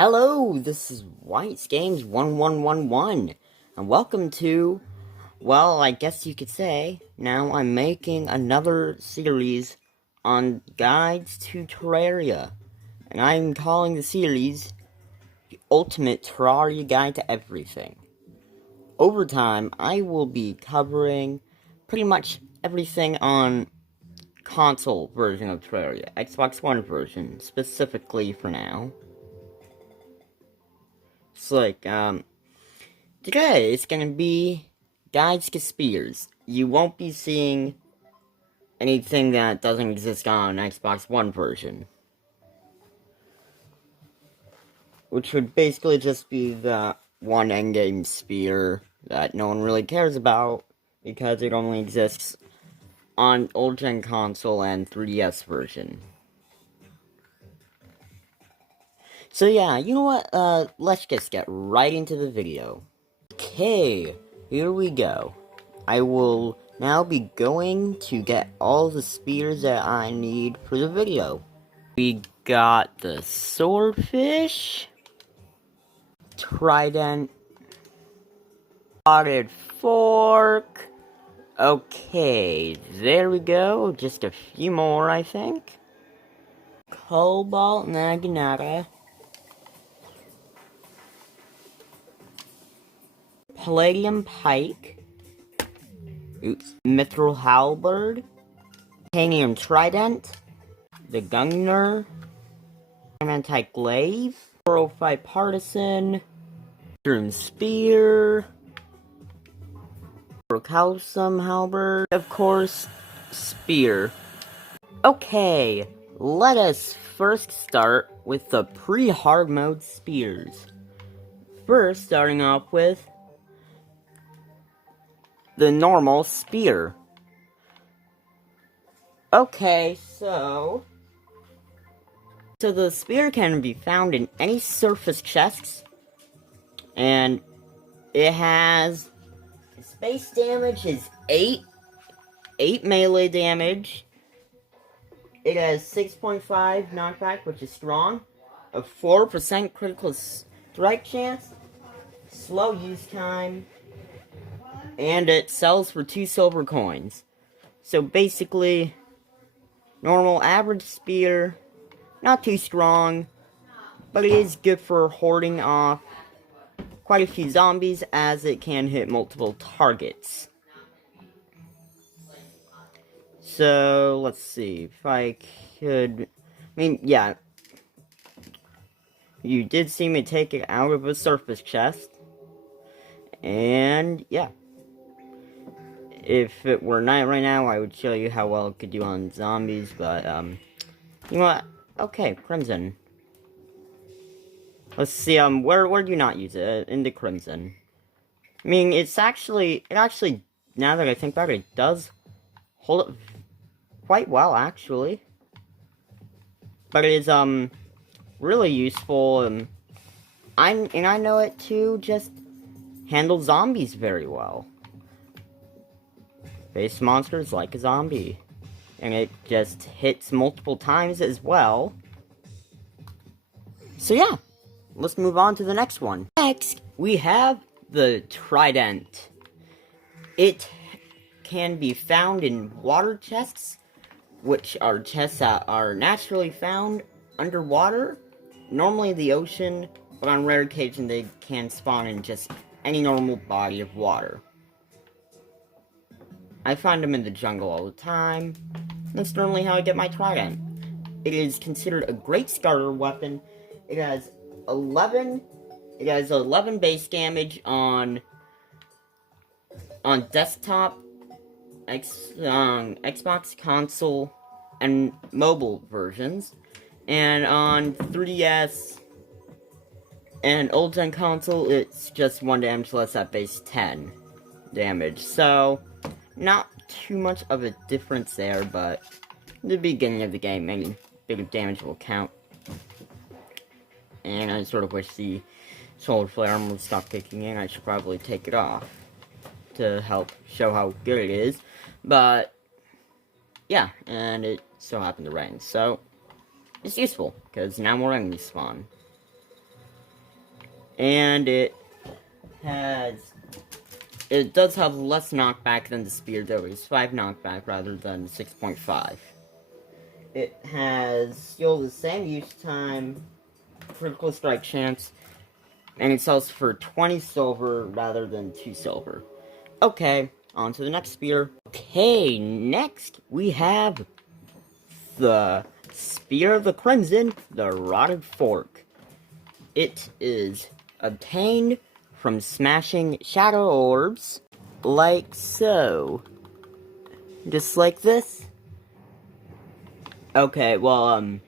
Hello, this is White's Games 1111, and welcome to, well, I guess you could say, now I'm making another series on guides to Terraria, and I'm calling the series the Ultimate Terraria Guide to Everything. Over time, I will be covering pretty much everything on console version of Terraria, Xbox One version, specifically for now. It's like, today it's gonna be guides to spears. You won't be seeing anything that doesn't exist on Xbox One version. Which would basically just be the one endgame spear that no one really cares about, because it only exists on old-gen console and 3DS version. So yeah, you know what, let's just get right into the video. Okay, here we go. I will now be going to get all the spears that I need for the video. We got the Swordfish, Trident, Spotted Fork. Okay, there we go. Just a few more, I think. Cobalt Naginata. Palladium Pike. Oops. Mithril Halberd. Titanium Trident. The Gunner. Adamantite Glaive. 405 Partisan. Mushroom Spear. Orichalcum Halberd. Of course, Spear. Okay, let us first start with the pre-hard mode spears. First, starting off with the normal spear. Okay, so the spear can be found in any surface chests, and it has, its base damage is 8 melee damage. It has 6.5 knockback, which is strong, a 4% critical strike chance, slow use time, and it sells for 2 silver coins. So basically, normal average spear, not too strong, but it is good for hoarding off quite a few zombies, as it can hit multiple targets. So, let's see, if I could, yeah, you did see me take it out of a surface chest, and yeah. If it were night right now, I would show you how well it could do on zombies, but, you know what? Okay, Crimson. Let's see, where do you not use it? Into Crimson. I mean, it actually, now that I think about it, it does hold up quite well, actually. But it is, really useful, and I know it to just handle zombies very well. Face monsters like a zombie. And it just hits multiple times as well. So yeah, let's move on to the next one. Next, we have the Trident. It can be found in water chests, which are chests that are naturally found underwater, normally in the ocean, but on rare occasion they can spawn in just any normal body of water. I find them in the jungle all the time. That's normally how I get my Trident. It is considered a great starter weapon. It has 11 base damage on desktop, Xbox console, and mobile versions. And on 3DS and old-gen console, it's just 1 damage less at base 10 damage. So, not too much of a difference there, but in the beginning of the game, any bit of damage will count. And I sort of wish the solar flare armor would stop kicking in. I should probably take it off to help show how good it is. But, yeah, and it so happened to rain. So, it's useful, because now more enemies spawn. And it does have less knockback than the spear, though. It's 5 knockback rather than 6.5. It has still the same use time, critical strike chance, and it sells for 20 silver rather than 2 silver. Okay, on to the next spear. Okay, next we have the Spear of the Crimson, the Rotted Fork. It is obtained from smashing shadow orbs, like so. Just like this. Okay, well,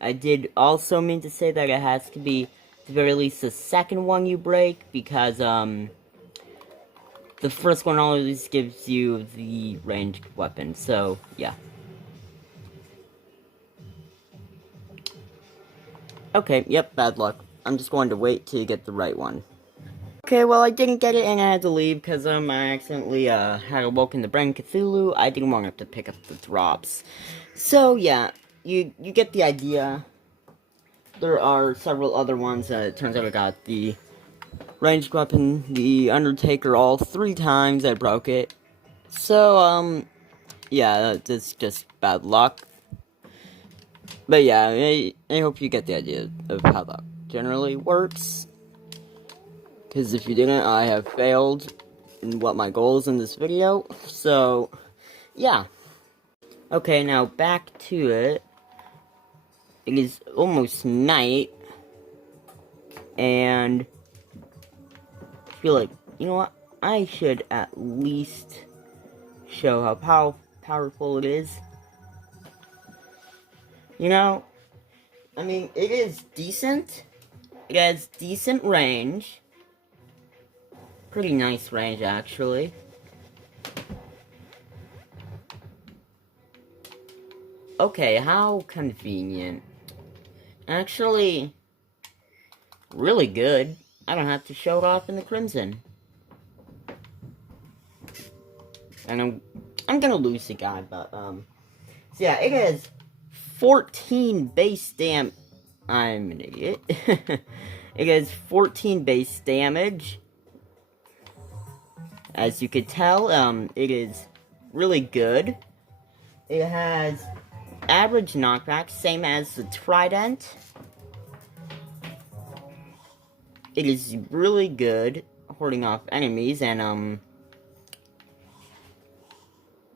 I did also mean to say that it has to be, at the very least, the second one you break, because, the first one always gives you the ranged weapon, so, yeah. Okay, yep, bad luck. I'm just going to wait till you get the right one. Okay, well, I didn't get it and I had to leave because, I accidentally, had awoken the Brain Cthulhu. I didn't want to have to pick up the drops. So, yeah, you get the idea. There are several other ones. It turns out I got the ranged weapon, the Undertaker, all 3 times. I broke it. So, yeah, that's just bad luck. But yeah, I hope you get the idea of how that generally works. Because if you didn't, I have failed in what my goal is in this video. So, yeah. Okay, now back to it. It is almost night. And I feel like, you know what? I should at least show how powerful it is. You know, I mean, it is decent. It has decent range. Pretty nice range, actually. Okay, how convenient. Actually, really good. I don't have to show it off in the Crimson. And I'm gonna lose the guy, but, so yeah, it has 14 base damage. I'm an idiot. It has 14 base damage. As you could tell, it is really good. It has average knockback, same as the Trident. It is really good hoarding off enemies, and,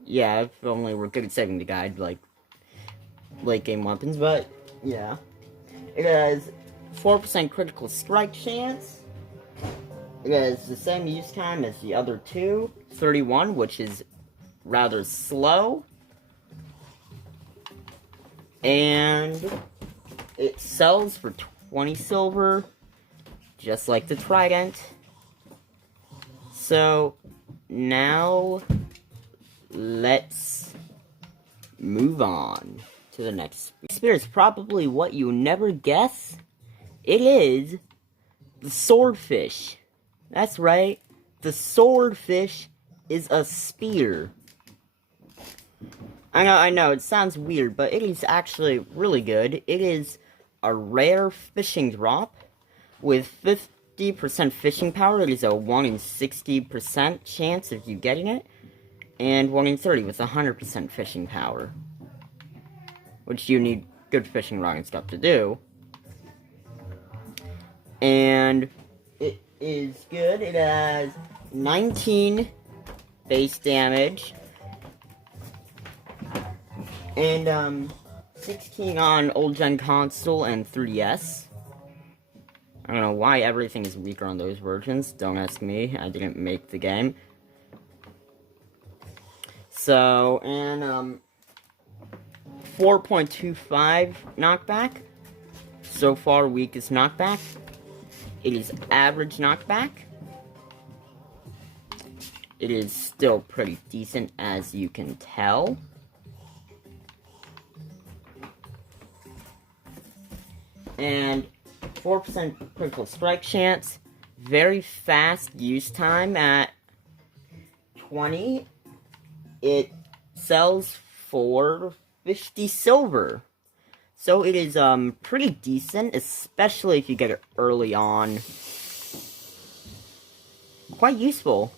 yeah, if only we're good at saving the guide, like, late game weapons, but, yeah. It has 4% critical strike chance. It has the same use time as the other two, 31, which is rather slow. And it sells for 20 silver, just like the Trident. So, now, let's move on to the next spear. Is probably what you never guess. It is the Swordfish. That's right, the Swordfish is a spear. I know, it sounds weird, but it is actually really good. It is a rare fishing drop with 50% fishing power. It is a 1 in 60% chance of you getting it, and 1 in 30 with 100% fishing power, which you need good fishing rod and stuff to do. And it is good. It has 19 base damage, and 16 on old gen console and 3DS. I don't know why everything is weaker on those versions. Don't ask me. I didn't make the game. So, and 4.25 knockback. So far, weakest knockback. It is average knockback. It is still pretty decent, as you can tell. And 4% critical strike chance. Very fast use time at 20. It sells for 50 silver. So it is pretty decent, especially if you get it early on. quite useful.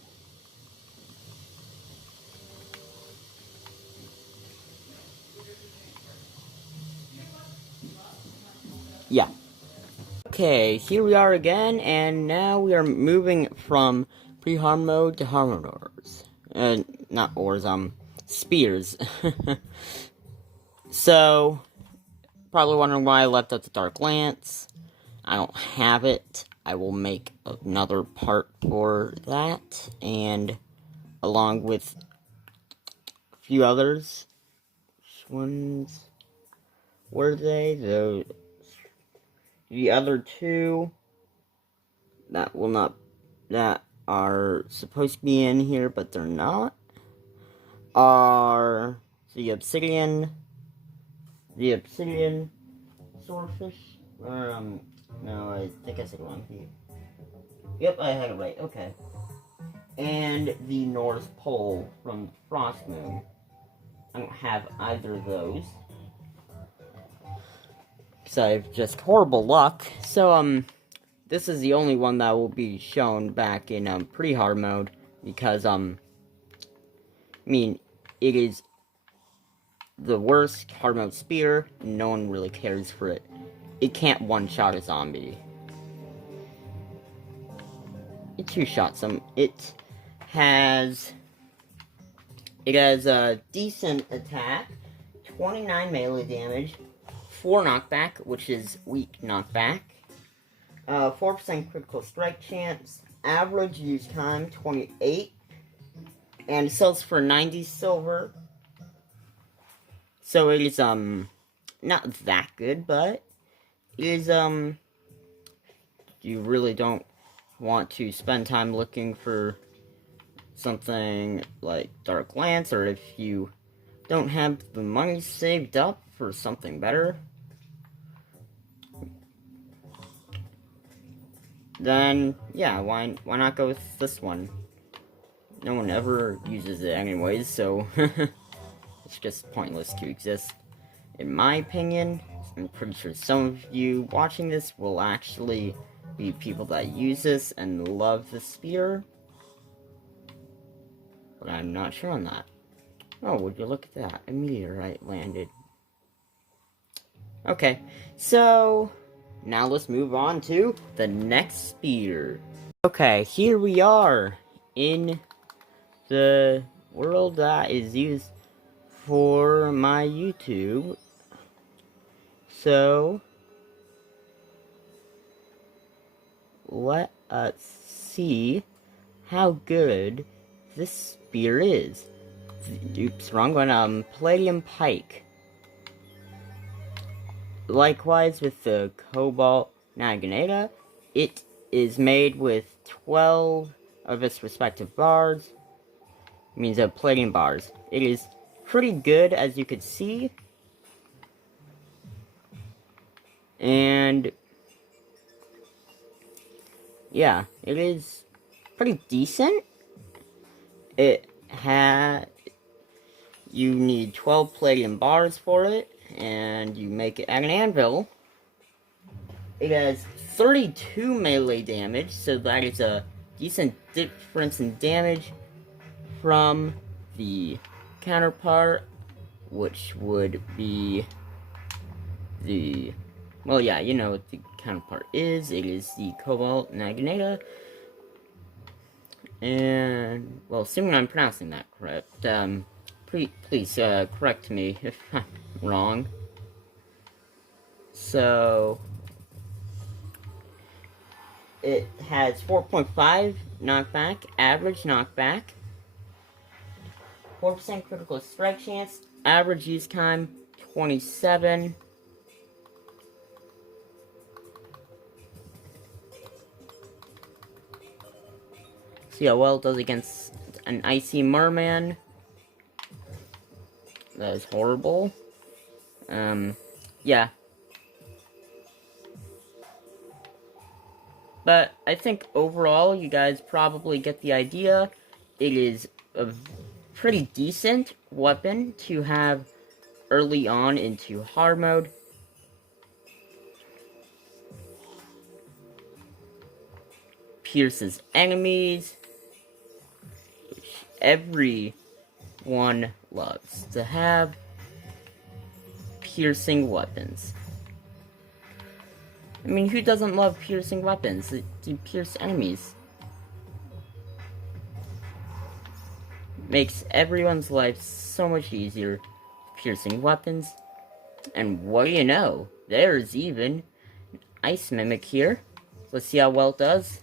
Yeah. Okay, here we are again, and now we are moving from pre-harm mode to harm ores. Not ores, spears. So, probably wondering why I left out the Dark Lance. I don't have it. I will make another part for that, and along with a few others. Which ones were they? The other two that are supposed to be in here, but they're not, are the obsidian swordfish. No, I think I said wrong here. Yep, I had it right. Okay. And the North Pole from the Frost Moon. I don't have either of those. Because I have just horrible luck. So, this is the only one that will be shown back in, pre-hard mode. Because, I mean, it is the worst hard mode spear. No one really cares for it. It can't one-shot a zombie. It two-shots them. It has a decent attack, 29 melee damage, 4 knockback, which is weak knockback, 4% critical strike chance, average use time, 28, and it sells for 90 silver. So it is, not that good, but it is, you really don't want to spend time looking for something like Dark Lance, or if you don't have the money saved up for something better, then yeah, why not go with this one? No one ever uses it anyways, so it's just pointless to exist, in my opinion. I'm pretty sure some of you watching this will actually be people that use this and love the spear, but I'm not sure on that. Oh, would you look at that? A meteorite landed. Okay, so now let's move on to the next spear. Okay, here we are in the world that is used for my YouTube. So let us see how good this spear is. Oops, wrong one. Palladium Pike. Likewise with the Cobalt Naginata, it is made with 12 of its respective bars. It means Palladium bars. It is pretty good, as you could see. And yeah, it is pretty decent. You need 12 Palladium bars for it, and you make it at an anvil. It has 32 melee damage, so that is a decent difference in damage from the counterpart, which would be the... Well, yeah, you know what the counterpart is. It is the Cobalt Naginata. And, well, assuming I'm pronouncing that correct, please correct me if I'm wrong. So, it has 4.5 knockback, average knockback, 4% critical strike chance, average use time, 27. See how well it does against an icy merman. That is horrible. Yeah. But I think overall, you guys probably get the idea. It is a pretty decent weapon to have early on into hard mode. Pierces enemies. everyone loves to have piercing weapons. I mean, who doesn't love piercing weapons? To pierce enemies. Makes everyone's life so much easier. Piercing weapons. And what do you know? There's even an ice mimic here. Let's see how well it does.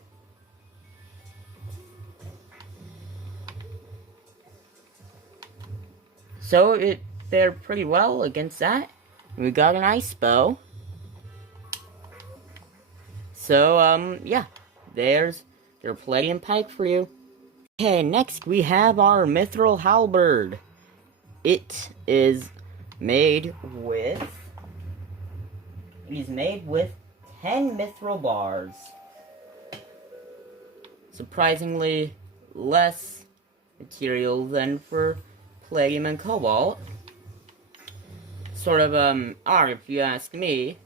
So it fared pretty well against that. We got an ice bow. So, yeah. There are Palladium Pike for you. Okay, next we have our Mithril Halberd. It is made with 10 Mithril bars. Surprisingly less material than for Palladium and Cobalt. Sort of, odd if you ask me.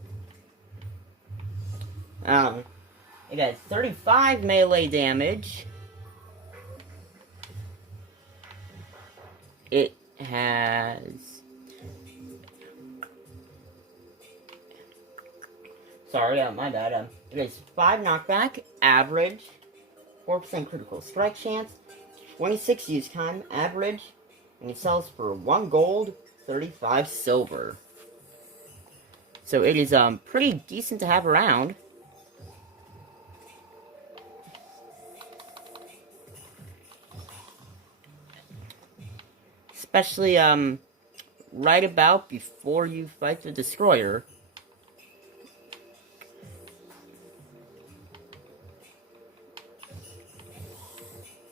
It has 35 melee damage. It has... Sorry, my bad. It has 5 knockback, average, 4% critical strike chance, 26 use time, average, and it sells for 1 gold, 35 silver. So it is, pretty decent to have around. Especially, right about before you fight the Destroyer.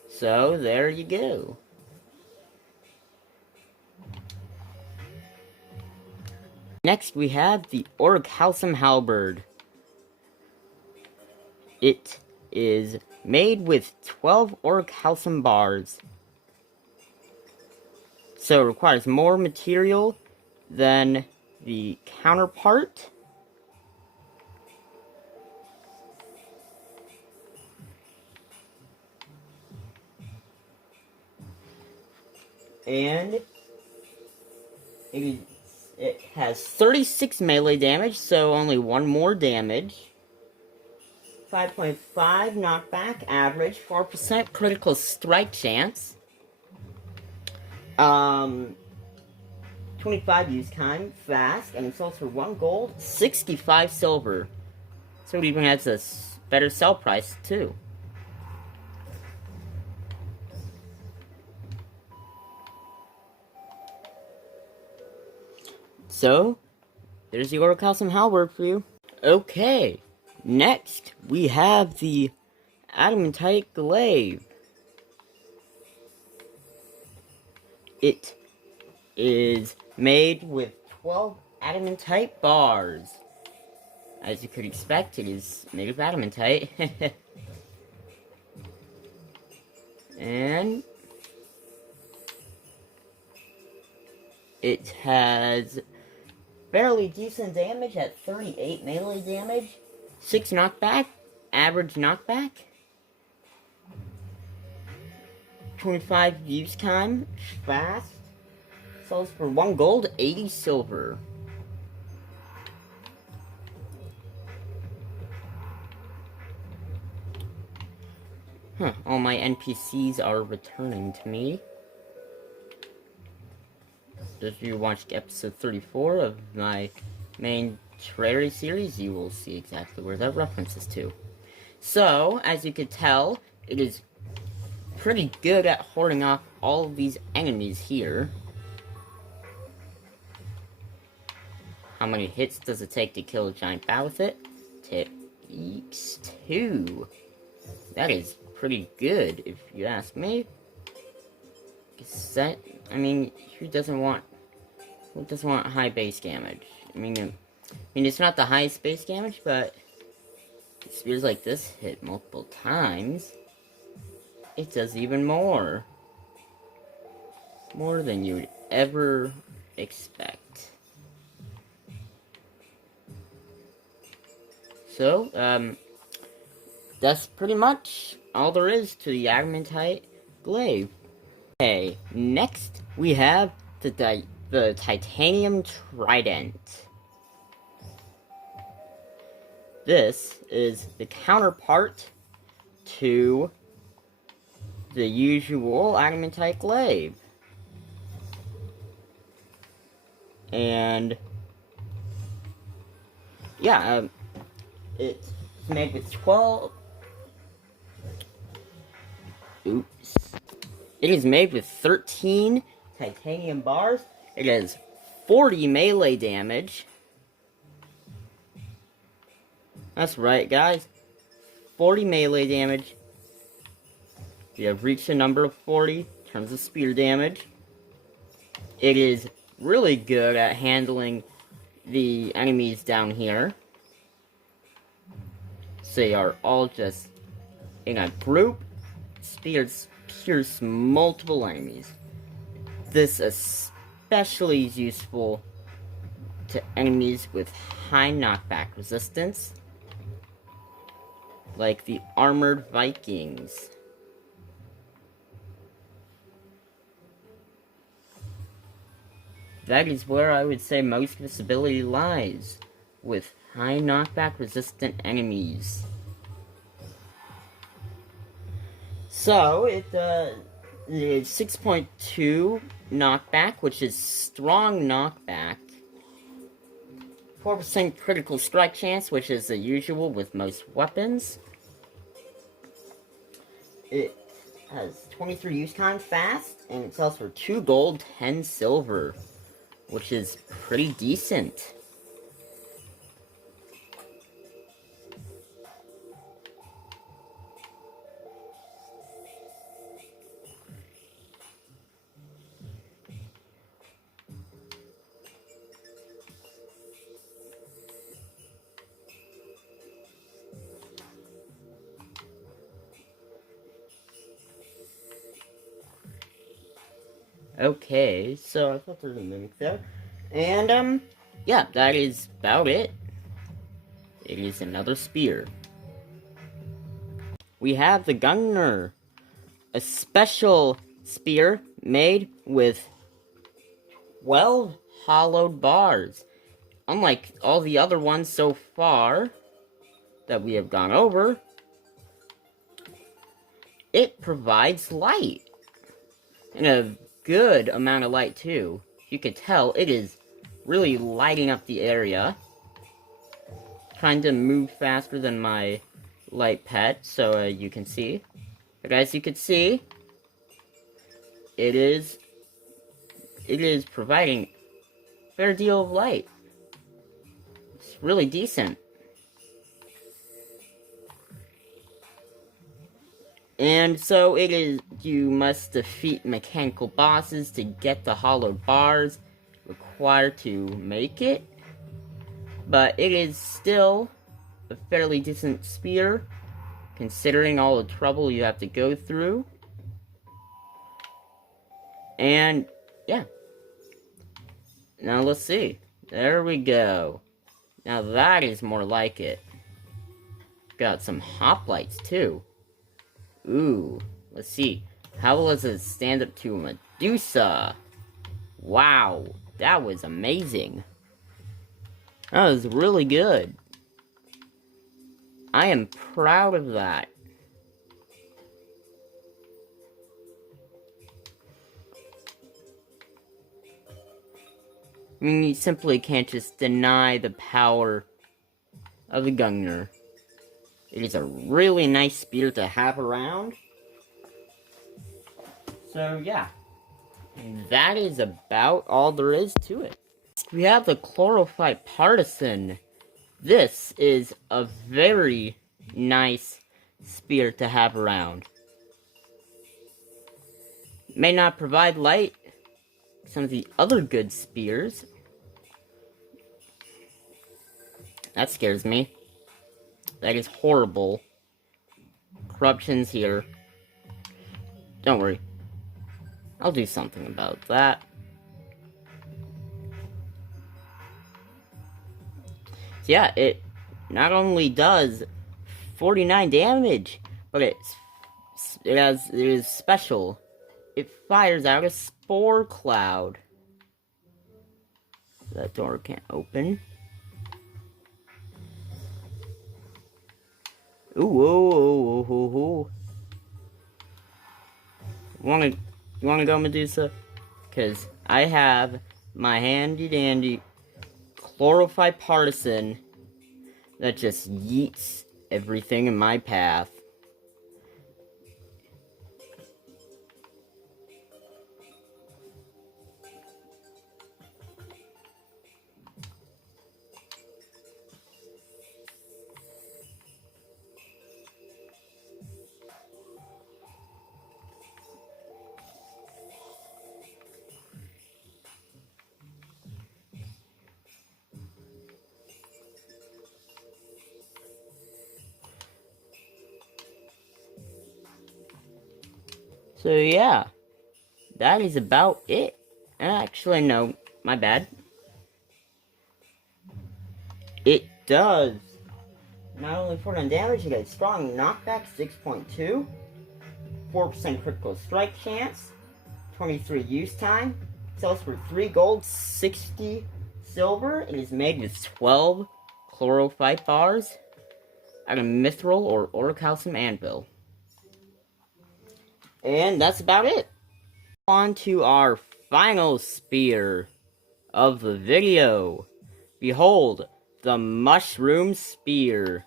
So, there you go. Next, we have the Orichalcum Halberd. It is made with 12 Orichalcum bars. So it requires more material than the counterpart. And it has 36 melee damage, so only 1 more damage. 5.5 knockback, average, 4% critical strike chance. 25 use time, fast, and it sells for 1 gold, 65 silver. So it even has a better sell price, too. So, there's the Orichalcum Halberd for you. Okay, next we have the Adamantite Glaive. It is made with 12 adamantite bars. As you could expect, it is made of adamantite. And it has fairly decent damage at 38 melee damage, 6 knockback, average knockback, 25 use time, fast, sells for 1 gold, 80 silver. All my NPCs are returning to me. If you watched episode 34 of my main Terraria series, you will see exactly where that references to. So, as you could tell, it is pretty good at hoarding off all of these enemies here. How many hits does it take to kill a giant bat with it? Takes 2. That is pretty good, if you ask me. I mean, who doesn't want high base damage? I mean, it's not the highest base damage, but spears like this hit multiple times, it does even more. More than you would ever expect. So, that's pretty much all there is to the Adamantite Glaive. Okay, next we have the Titanium Trident. This is the counterpart to the usual Adamantite glaive. And yeah, it's made with 12. Oops. It is made with 13 titanium bars. It has 40 melee damage. That's right, guys. 40 melee damage. You have reached a number of 40 in terms of spear damage. It is really good at handling the enemies down here. So they are all just in a group. Spears pierce multiple enemies. This especially is useful to enemies with high knockback resistance, like the armored Vikings. That is where I would say most of its ability lies, with high knockback resistant enemies. So, it is 6.2 knockback, which is strong knockback. 4% critical strike chance, which is the usual with most weapons. It has 23 use time fast, and it sells for 2 gold, 10 silver, which is pretty decent. Okay, so I thought there was a mimic there. And, yeah, that is about it. It is another spear. We have the Gunner, a special spear made with 12 hollowed bars. Unlike all the other ones so far that we have gone over, it provides light. And a good amount of light, too. You can tell it is really lighting up the area. Trying to move faster than my light pet, so you can see. But as you can see, it is providing a fair deal of light. It's really decent. And so it is, you must defeat mechanical bosses to get the hollowed bars required to make it. But it is still a fairly decent spear, considering all the trouble you have to go through. And, yeah. Now let's see. There we go. Now that is more like it. Got some hoplites too. Ooh, let's see. How does it stand up to a Medusa? Wow, that was amazing. That was really good. I am proud of that. I mean, you simply can't just deny the power of the Gunner. It is a really nice spear to have around. So, yeah. And that is about all there is to it. We have the Chlorophyta Partisan. This is a very nice spear to have around. May not provide light like some of the other good spears. That scares me. That is horrible. Corruption's here. Don't worry. I'll do something about that. So yeah, it not only does 49 damage, but it is special. it fires out a spore cloud. That door can't open. Ooh, ooh, ooh, ooh, ooh. You wanna go, Medusa? Because I have my handy-dandy Chlorophyta partisan that just yeets everything in my path. So yeah, that is about it. Actually, no, my bad. It does not only 4 damage, you get strong knockback 6.2, 4% critical strike chance, 23 use time, sells for 3 gold, 60 silver. It is made with 12 chlorophyte bars out of Mithril or Orichalcum anvil. And that's about it. On to our final spear of the video. Behold, the Mushroom Spear.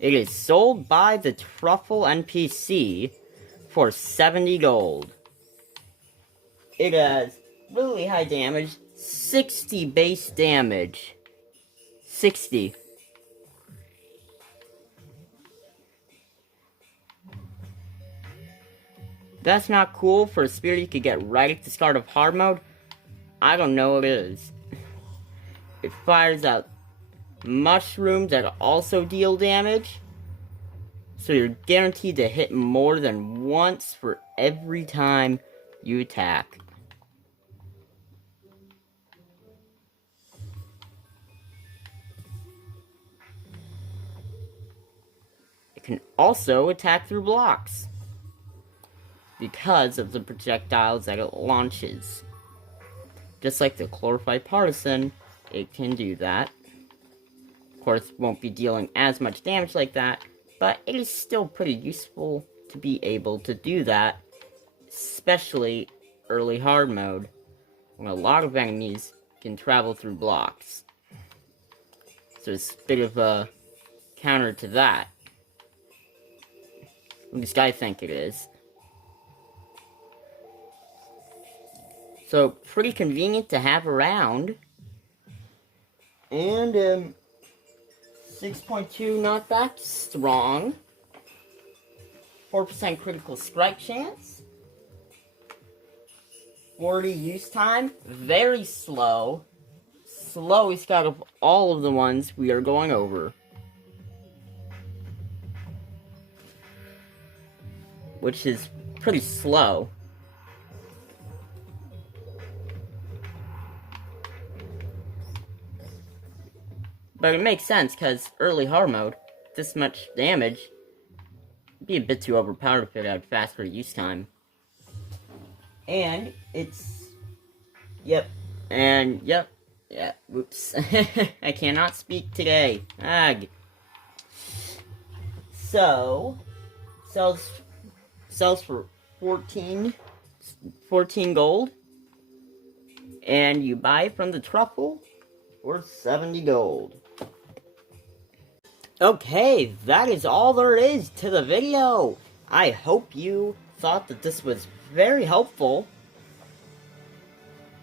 It is sold by the Truffle NPC for 70 gold. It has really high damage, 60 base damage. 60. That's not cool for a spear you could get right at the start of hard mode. I don't know what it is. It fires out mushrooms that also deal damage. So you're guaranteed to hit more than once for every time you attack. It can also attack through blocks because of the projectiles that it launches. Just like the Chlorophyte Partisan, it can do that. Of course, it won't be dealing as much damage like that, but it is still pretty useful to be able to do that, especially early hard mode, when a lot of enemies can travel through blocks. So it's a bit of a counter to that. At least I think it is. So, pretty convenient to have around. And, 6.2 knockback, strong. 4% critical strike chance. 40 use time, very slow. Slowest out of all of the ones we are going over. Which is pretty slow. But it makes sense, because early hard mode, this much damage, would be a bit too overpowered if it had faster use time. And it's... Yep. Yeah, whoops. I cannot speak today. Ag. So, sells for 14 gold. And you buy from the Truffle for 70 gold. Okay, that is all there is to the video. I hope you thought that this was very helpful,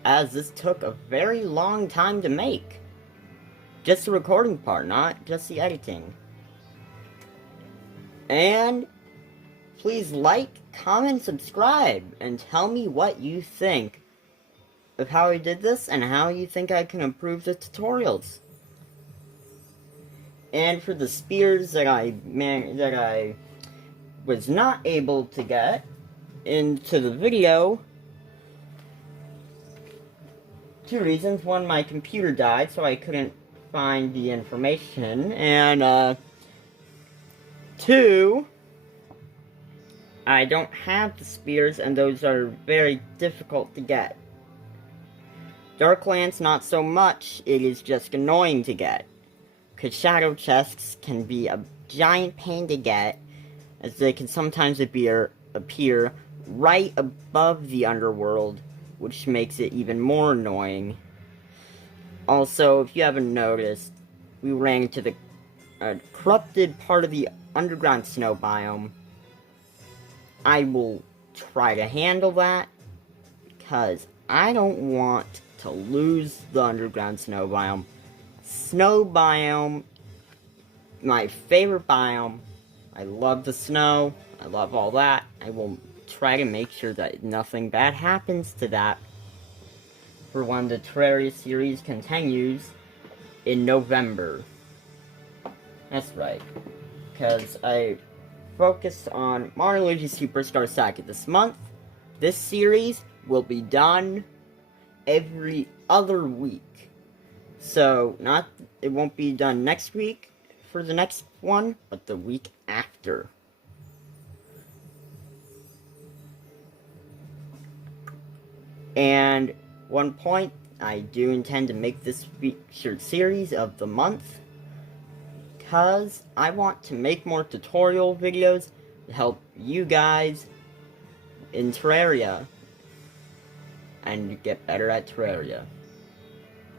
as this took a very long time to make. Just the recording part, not just the editing. And please like, comment, subscribe, and tell me what you think of how I did this and how you think I can improve the tutorials. And for the spears that I was not able to get into the video, 2 reasons. 1, my computer died, so I couldn't find the information, and 2, I don't have the spears, and those are very difficult to get. Darklands, not so much, it is just annoying to get. Because shadow chests can be a giant pain to get, as they can sometimes appear right above the underworld, which makes it even more annoying. Also, if you haven't noticed, we ran into the corrupted part of the underground snow biome. I will try to handle that, because I don't want to lose the underground snow biome. Snow biome, my favorite biome. I love the snow, I love all that. I will try to make sure that nothing bad happens to that for when the Terraria series continues in November. That's right, because I focused on Modern Luigi Superstar Saga this month. This series will be done every other week. So, it won't be done next week for the next one, but the week after. And one point, I do intend to make this featured series of the month, because I want to make more tutorial videos to help you guys in Terraria and get better at Terraria.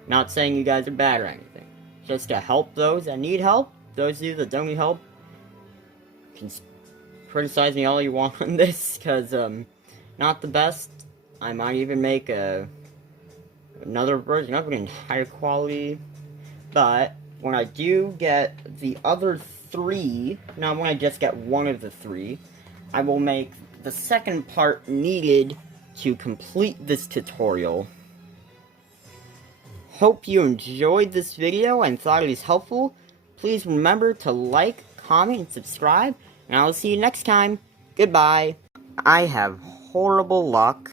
Not saying you guys are bad or anything, just to help those that need help. Those of you that don't need help can criticize me all you want on this, because not the best. I might even make another version of it in higher quality, but when I do get the other 3, not when I just get one of the 3, I will make the second part needed to complete this tutorial. Hope you enjoyed this video and thought it was helpful. Please remember to like, comment, and subscribe, and I will see you next time. Goodbye. I have horrible luck.